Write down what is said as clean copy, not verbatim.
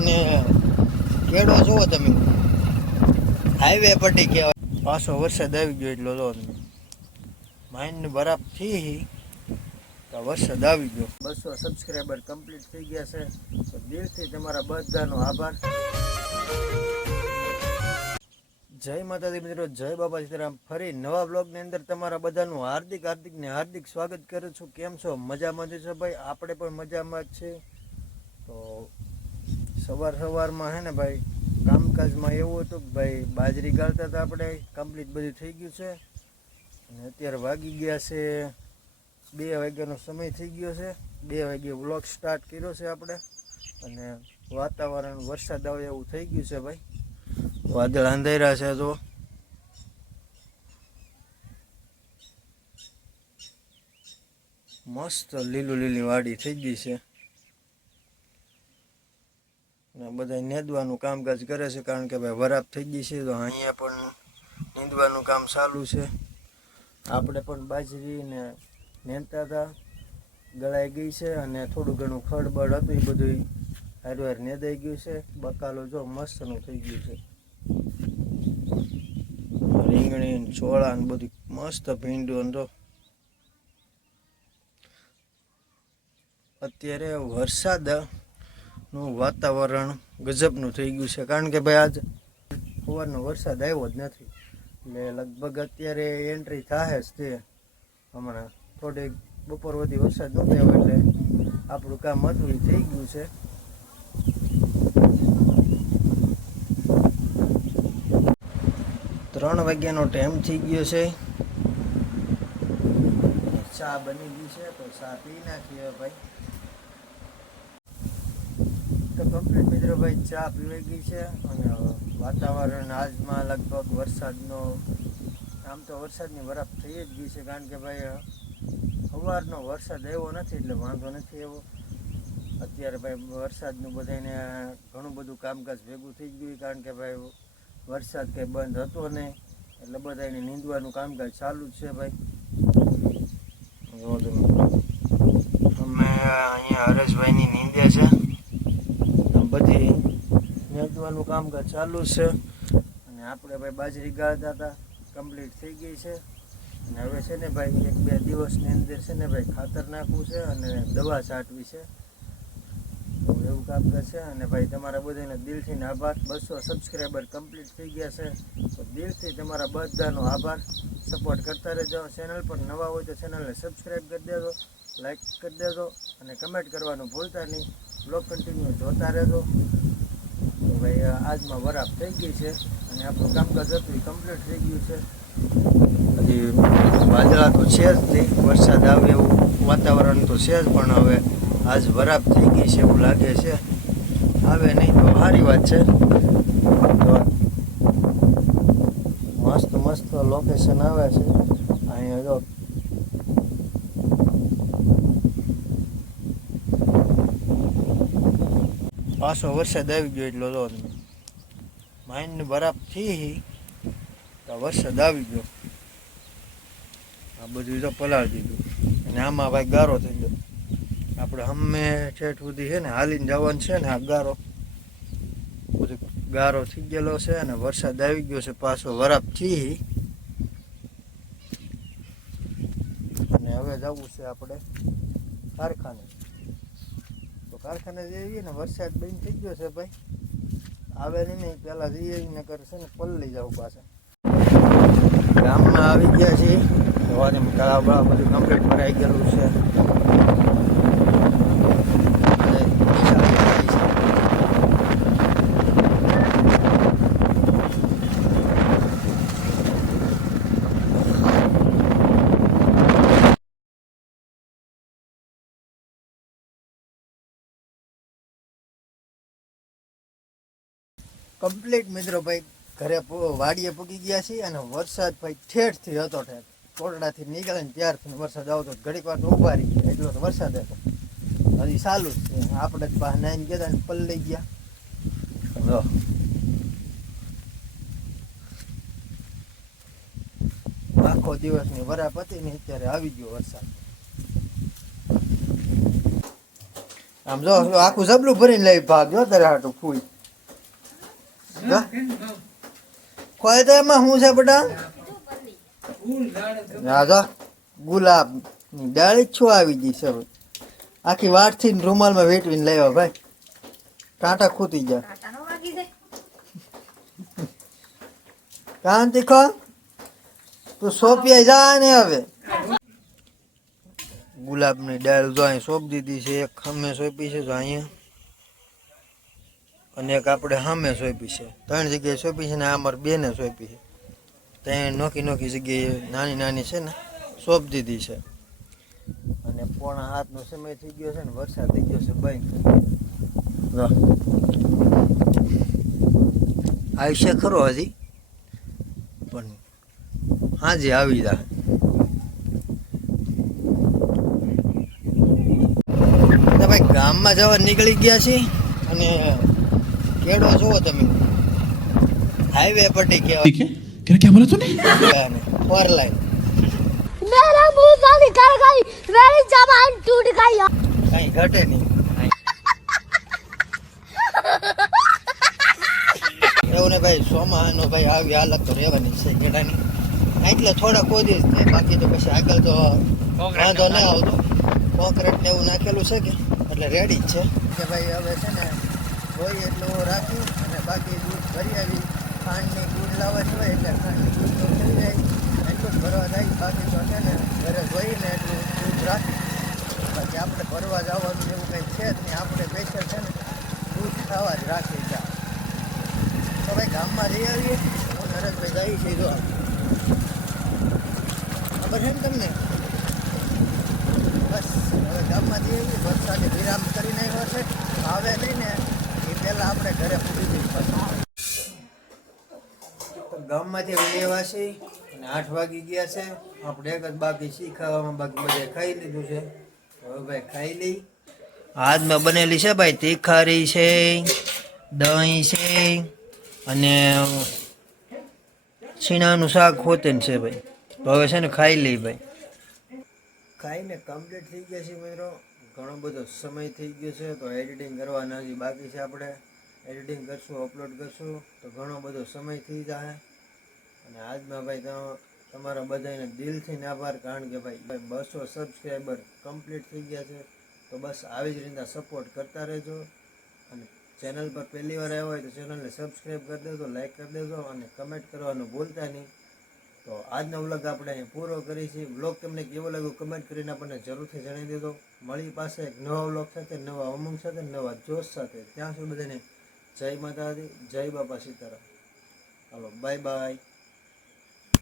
અને કેળો જુઓ તમે, હાઈવે પટ્ટી કહેવાય. પાછો વરસાદ આવી ગયો એટલો જો તમે, માઇન્ડ બરાબર થી તો વરસાદ આવી ગયો. 200 સબસ્ક્રાઈબર કમ્પ્લીટ થઈ ગયા છે, તો દિલથી તમારા બધાનો આભાર. જય માતાજી મિત્રો, જય બાબા સીતારામ. ફરી નવા બ્લોગની અંદર તમારા બધાનું હાર્દિક સ્વાગત કરું છું. કેમ છો? મજામાં છો ભાઈ? આપણે પણ મજામાં જ છે. તો સવારમાં હે ને ભાઈ, કામકાજમાં એવું હતું કે ભાઈ બાજરી ગાળતા હતા આપણે, કમ્પ્લીટ બધું થઈ ગયું છે. અને અત્યારે વાગી ગયા છે 2 વાગ્યાનો સમય થઈ ગયો છે. 2 વાગ્યે વ્લોગ સ્ટાર્ટ કર્યો છે આપણે. અને વાતાવરણ વરસાદ આવે એવું થઈ ગયું છે ભાઈ. વાદળ અંધાર્યા છે, તો મસ્ત લીલી વાડી થઈ ગઈ છે. બધા નેદવાનું કામકાજ કરે છે, કારણ કે ભાઈ વરાપ થઈ ગઈ છે. તો અહીંયા પણ નીંદવાનું કામ ચાલુ છે. આપણે પણ બાજરી ને નેંદતા હતા, ગળાઈ ગઈ છે. અને થોડું ઘણું ખડબડ હતું એ બધું હારવાર નેદાઈ ગયું છે. બકાલો જો મસ્તનું થઈ ગયું છે. રીંગણી ચોળા ને બધું મસ્ત ભીંડું તો. અત્યારે વરસાદનું વાતાવરણ ગજબનું થઈ ગયું છે, કારણ કે ભાઈ આજ સવારનો વરસાદ આવ્યો જ નથી. એટલે લગભગ અત્યારે એન્ટ્રી થાય જ તે. હમણાં થોડીક બપોર સુધી વરસાદ નહોતો આવ્યો, એટલે આપણું કામ હતું એ થઈ ગયું છે. ત્રણ વાગ્યાનો ટાઈમ થઈ ગયો છે. ચા બની ગઈ છે, તો ચા પી નાખીએ ભાઈ. તો કમ્પ્લીટ મિત્રો ભાઈ, ચા પીવાઈ ગઈ છે. અને વાતાવરણ આજમાં લગભગ વરસાદનો, આમ તો વરસાદની બરફ થઈ જ ગઈ છે, કારણ કે ભાઈ સવારનો વરસાદ આવ્યો નથી એટલે વાંધો નથી એવો. અત્યારે ભાઈ વરસાદનું બધાને ઘણું બધું કામકાજ ભેગું થઈ ગયું, કારણ કે ભાઈ વરસાદ કંઈ બંધ હતો નહીં, એટલે બધાને નીંદવાનું કામકાજ ચાલુ જ છે ભાઈ. અમે અહીંયા હરેશભાઈની નીંદે છે, બધી નીંદવાનું કામકાજ ચાલુ છે. અને આપણે ભાઈ બાજરી ગાળતા હતા, કમ્પ્લીટ થઈ ગઈ છે. અને હવે છે ને ભાઈ 1-2 દિવસની અંદર છે ને ભાઈ ખાતર નાખવું છે અને દવા છાંટવી છે, તો એવું કામકાજ છે. અને ભાઈ તમારા બધાને દિલથી આભાર. 200 સબસ્ક્રાઈબર કમ્પ્લીટ થઈ ગયા છે, તો દિલથી તમારા બધાનો આભાર. સપોર્ટ કરતા રહેજો. ચેનલ પર નવા હોય તો ચેનલને સબસ્ક્રાઈબ કરી દેજો, લાઈક કરી દેજો અને કમેન્ટ કરવાનું ભૂલતા નહીં. બ્લોગ કન્ટિન્યુ જોતા રહેજો. તો ભાઈ આજમાં વરાપ થઈ ગઈ છે, અને આપણું કામકાજ હતું એ કમ્પ્લીટ થઈ ગયું છે. હજી વાદળા તો છે જ નહીં, વરસાદ આવે એવું વાતાવરણ તો છે જ, પણ હવે આજ વરાપ થઈ ગઈ છે એવું લાગે છે. આવે નહીં તો સારી વાત છે. તો મસ્ત લોકેશન આવે છે અહીંયા જો. પાછો વરસાદ આવી ગયો એટલો જો તમે, માઇન્ડ બરાબર થી તો વરસાદ આવી ગયો. આ બધું તો પલાળી દીધું, અને આમાં ભાઈ ગારો થઈ ગયો. આપણે હમે ઠેઠ સુધી છે ને હાલીને જવાનું છે ને, આ ગારો બધું ગારો થઈ ગયેલો છે. અને વરસાદ આવી ગયો છે પાછો વરાપથી. અને હવે જવું છે આપણે કારખાને. તો કારખાને જઈએ ને, વરસાદ બંધ થઈ ગયો છે ભાઈ, આવે નહીં પેલા જઈએ ને કરશે ને પલ્લી જવું પાછા. ગામમાં આવી ગયા છીએ, તળાવ બધું કમ્પ્લીટ ભરાઈ ગયેલું છે. કમ્પ્લીટ મિત્રો ભાઈ ઘરે વાડીએ પૂગી ગયા છીએ. અને વરસાદ ભાઈ ઠેઠથી હતો, કોટડાથી નીકળે ને ત્યારથી વરસાદ આવતો. ઘડીક વાર તો ઊભા રહી ગયા, એટલો તો વરસાદ હતો. હજી ચાલુ જ છે. આપણે જ બહાર નાઈને ગયા ને પલ્લી ગયા. આખો દિવસની વરાપ હતી ને અત્યારે આવી ગયો વરસાદ. આમ જો આખું જબલું ભરીને લઈ ભાગ જો તારે હાટું ફૂલ કોઈ તો એમાં શું છે બેટા હા જો ગુલાબ ની ડાળી જ છું આવી ગઈ છે હવે આખી વાટથી રૂમાલમાં વેટવીને લાવ્યા ભાઈ કાંટા ખૂતી જાય કાન તીખો તું સોંપ્યા જા ને હવે ગુલાબની ડાળ જો અહીં સોંપ દીધી છે એક ખમે સોંપી છે જો અહીંયા અને એક આપણે સામે સોંપી છે 3 જગ્યાએ સોંપી છે ને આ અમારે બેને સોંપી છે ત્યાં નોખી નોખી જગ્યાએ નાની નાની છે ને સોંપ દીધી છે અને 6:30નો સમય થઈ ગયો છે ને વરસાદ થઈ ગયો છે બંધ આવશે ખરો હજી પણ હાજી આવી જાય ભાઈ ગામમાં જવા નીકળી ગયા છીએ અને કેડો જોવો તમે હાઈવે પટ્ટી કહેવાય क्या बोला तूने 4 લાઈન मेरा मुंह से निकल गई मेरी जबान टूट गई કઈ ઘટે નહીં એવું ને ભાઈ સોમાનો ભાઈ આવી હાલત તો રહેવાની છે ગેડાની એટલે થોડા કોદી જ થાય બાકી તો પછી આગળ તો વાંધો ના આવતો કોન્ક્રીટ ને એવું નાખેલું છે કે એટલે રેડી જ છે કે ભાઈ હવે છે ને હોય એટલું રાખી અને બાકી દૂધ ભરી આવી ખાંડની દૂધ લાવવાની હોય એટલે ખાંડની દૂધ તો થઈ જાય એટલું જ ભરવા જાય બાકી તો છે ને ઘરે જોઈને એટલું દૂધ રાખી બાકી આપણે ભરવા જવાનું એવું કંઈ છે જ નહીં આપણે સ્પેશિયલ છે ને દૂધ ખાવા જ રાખી જાય તો ભાઈ ગામમાં જઈ આવીએ હું નરેશભાઈ જઈ છે જો ખબર છે ને તમને બસ હવે ગામમાં જઈ આવીએ વરસાદે વિરામ કરી નાખ્યો છે આવે નહીં ને એ પહેલાં આપણે ઘરે પૂરી જઈએ ગામમાંથી લેવા છે અને 8 વાગી ગયા છે આપણે એક જ બાકી છે ખાવામાં બાકી બધે ખાઈ લીધું છે હવે ભાઈ ખાઈ લઈ હાથમાં બનેલી છે ભાઈ તીખારી છે દહીં છે અને છીણાનું શાક હોતે છે ભાઈ તો હવે છે ને ખાઈ લઈ ભાઈ ખાઈને કમ્પ્લીટ થઈ ગયા છે મિત્રો ઘણો બધો સમય થઈ ગયો છે તો એડિટિંગ કરવાના હજી બાકી છે આપણે એડિટિંગ કરશું અપલોડ કરશું તો ઘણો બધો સમય થઈ જાય અને આજમાં ભાઈ તમારા બધાને દિલથી આભાર કારણ કે ભાઈ 200 સબસ્ક્રાઈબર કમ્પ્લીટ થઈ ગયા છે તો બસ આવી જ રીતના સપોર્ટ કરતા રહેજો અને ચેનલ પર પહેલી વાર આવ્યો હોય તો ચેનલને સબસ્ક્રાઈબ કરી દેજો લાઈક કરી દેજો અને કમેન્ટ કરવાનું ભૂલતા નહીં તો આજનો વ્લોગ આપણે અહીં પૂરો કરીશું વ્લોગ તમને કેવો લાગ્યો કમેન્ટ કરીને આપણને જરૂરથી જણાવી દેજો મળી પાસે એક નવા વ્લોગ સાથે નવા ઉમંગ સાથે નવા જોશ સાથે ત્યાં સુધી બધાને જય માતાજી જય બાપા સીતારામ હાલો બાય બાય